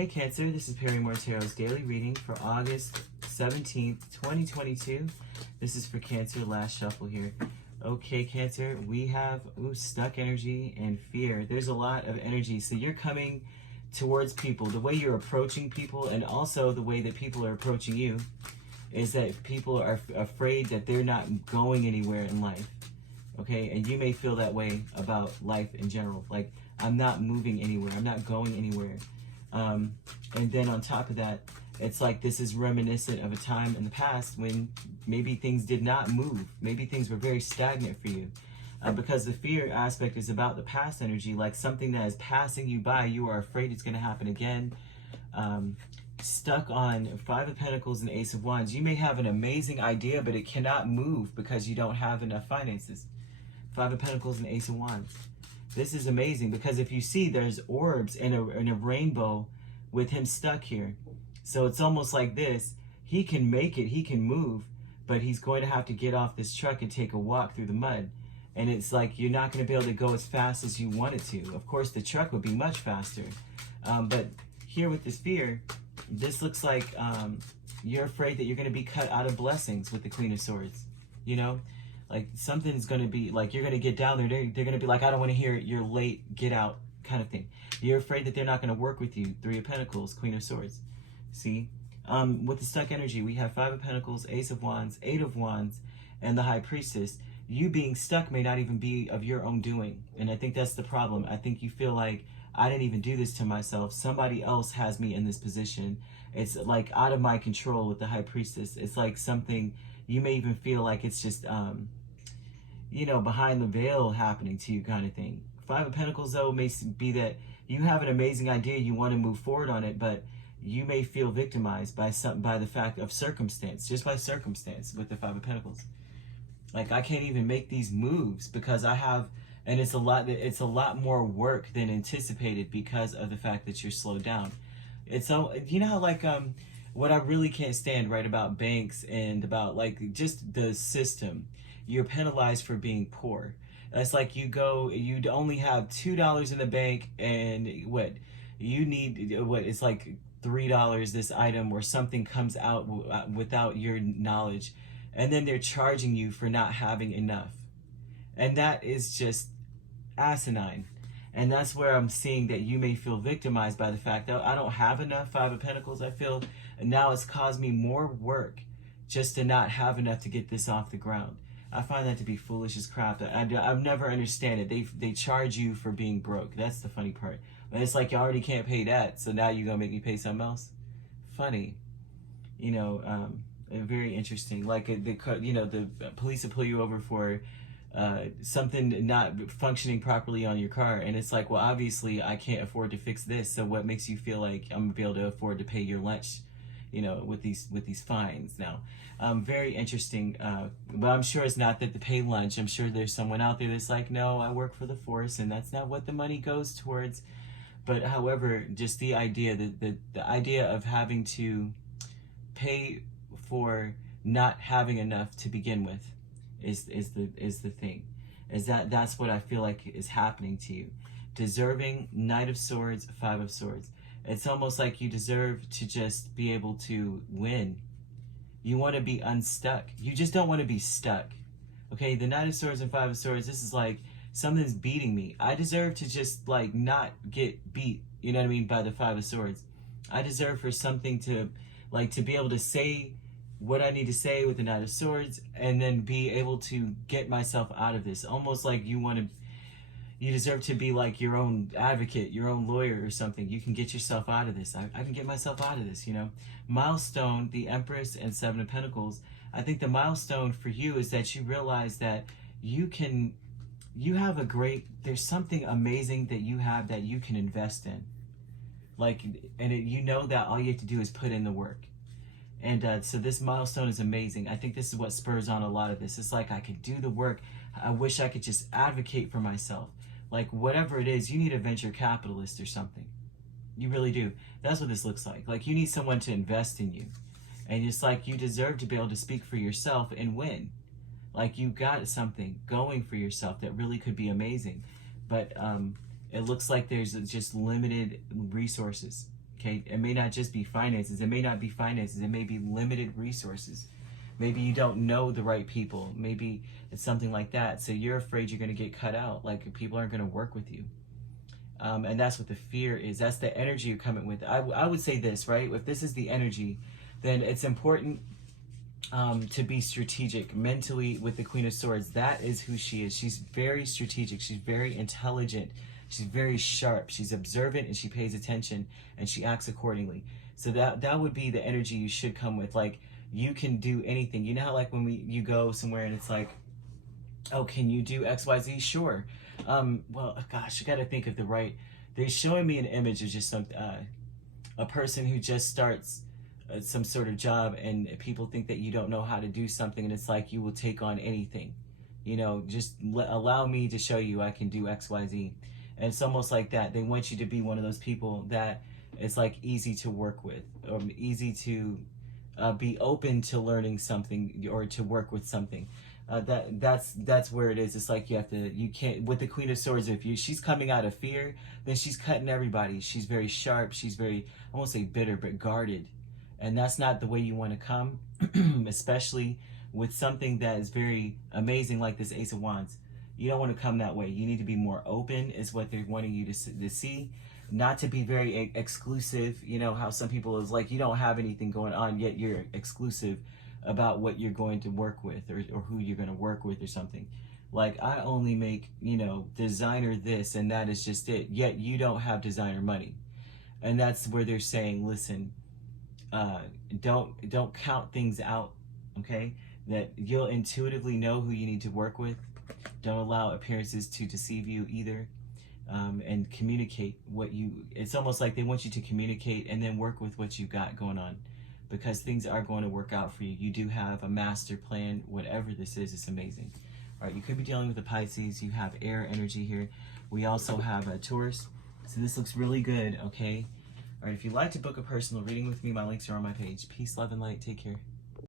Hey Cancer, this is Perrymore Tarot's daily reading for August 17th, 2022. This is for Cancer, last shuffle here. Okay, Cancer, we have stuck energy and fear. There's a lot of energy. So you're coming towards people. The way you're approaching people and also the way that people are approaching you is that people are afraid that they're not going anywhere in life. Okay, and you may feel that way about life in general. Like, I'm not moving anywhere. I'm not going anywhere. And then on top of that, it's like this is reminiscent of a time in the past when maybe things did not move. Maybe things were very stagnant for you. Because the fear aspect is about the past energy, like something that is passing you by. You are afraid it's going to happen again. Stuck on Five of Pentacles and Ace of Wands. You may have an amazing idea, but it cannot move because you don't have enough finances. Five of Pentacles and Ace of Wands. This is amazing because if you see, there's orbs and a rainbow with him stuck here. So it's almost like this. He can make it, he can move, but he's going to have to get off this truck and take a walk through the mud. And it's like you're not going to be able to go as fast as you wanted to. Of course, the truck would be much faster. But here with this fear, this looks like you're afraid that you're going to be cut out of blessings with the Queen of Swords. You know? Like something's going to be, like you're going to get down there, they're going to be like, I don't want to hear it, you're late, get out, kind of thing. You're afraid that they're not going to work with you. Three of Pentacles, Queen of Swords. See? With the stuck energy, we have Five of Pentacles, Ace of Wands, Eight of Wands, and the High Priestess. You being stuck may not even be of your own doing. And I think that's the problem. I think you feel like, I didn't even do this to myself. Somebody else has me in this position. It's like out of my control with the High Priestess. It's like something, you may even feel like it's just, you know, behind the veil happening to you kind of thing. Five of Pentacles, though, may be that you have an amazing idea, you want to move forward on it, but you may feel victimized by the fact of circumstance, just by circumstance with the Five of Pentacles. Like, I can't even make these moves because I have, and it's a lot more work than anticipated because of the fact that you're slowed down. It's so, you know how like, what I really can't stand, right, about banks and about like just the system, you're penalized for being poor. It's like you only have $2 in the bank and what you need, it's like $3 this item or something comes out without your knowledge, and then they're charging you for not having enough. And that is just asinine. And that's where I'm seeing that you may feel victimized by the fact that I don't have enough. Five of Pentacles, I feel, and now it's caused me more work just to not have enough to get this off the ground. I find that to be foolish as crap. I've never understand it. They charge you for being broke. That's the funny part. But it's like you already can't pay that, so now you're gonna make me pay something else. Funny, you know. Very interesting. Like the police will pull you over for something not functioning properly on your car, and it's like, well, obviously I can't afford to fix this. So what makes you feel like I'm gonna be able to afford to pay your lunch? You know, with these fines now. Very interesting, but I'm sure it's not that to pay lunch. I'm sure there's someone out there that's like, no, I work for the force, and that's not what the money goes towards. But however, just the idea that the idea of having to pay for not having enough to begin with is the thing. That's what I feel like is happening to you. Deserving Knight of Swords, Five of Swords. It's almost like you deserve to just be able to win. You want to be unstuck. You just don't want to be stuck. Okay, the Knight of Swords and Five of Swords, this is like something's beating me. I deserve to just like not get beat, you know what I mean, by the Five of Swords. I deserve for something to be able to say what I need to say with the Knight of Swords and then be able to get myself out of this. Almost like you deserve to be like your own advocate, your own lawyer or something. You can get yourself out of this. I can get myself out of this, you know. Milestone, the Empress and Seven of Pentacles. I think the milestone for you is that you realize that there's something amazing that you have that you can invest in. Like, you know that all you have to do is put in the work. And so this milestone is amazing. I think this is what spurs on a lot of this. It's like, I could do the work. I wish I could just advocate for myself. Like, whatever it is, you need a venture capitalist or something. You really do. That's what this looks like. Like, you need someone to invest in you. And it's like you deserve to be able to speak for yourself and win. Like, you got something going for yourself that really could be amazing. But it looks like there's just limited resources. Okay, it may not just be finances. It may not be finances. It may be limited resources. Maybe you don't know the right people. Maybe it's something like that. So you're afraid you're going to get cut out. Like people aren't going to work with you. And that's what the fear is. That's the energy you're coming with. I would say this, right? If this is the energy, then it's important to be strategic mentally with the Queen of Swords. That is who she is. She's very strategic. She's very intelligent. She's very sharp. She's observant and she pays attention and she acts accordingly. So that would be the energy you should come with. Like, you can do anything. You know how like when you go somewhere and it's like, oh, can you do XYZ? Sure. Well, gosh, I got to think of the right. They're showing me an image of just a person who just starts some sort of job, and people think that you don't know how to do something, and it's like you will take on anything. You know, just allow me to show you I can do XYZ. And it's almost like that. They want you to be one of those people that it's like easy to work with, or easy to be open to learning something or to work with something. That's where it is. It's like you can't, with the Queen of Swords, she's coming out of fear, then she's cutting everybody. She's very sharp. She's very, I won't say bitter, but guarded. And that's not the way you want to come, especially with something that is very amazing like this Ace of Wands. You don't want to come that way. You need to be more open is what they're wanting you to see. Not to be very exclusive. You know how some people is like, you don't have anything going on, yet you're exclusive about what you're going to work with or who you're going to work with or something. Like, I only make, you know, designer this and that is just it. Yet you don't have designer money. And that's where they're saying, listen, don't count things out, okay? That you'll intuitively know who you need to work with. Don't allow appearances to deceive you either. And communicate what it's almost like they want you to communicate and then work with what you got going on, because things are going to work out for you. You do have a master plan. Whatever this is, it's amazing. All right, you could be dealing with a Pisces. You have air energy here. We also have a Taurus. So this looks really good, okay? All right, if you'd like to book a personal reading with me, my links are on my page. Peace, love, and light. Take care.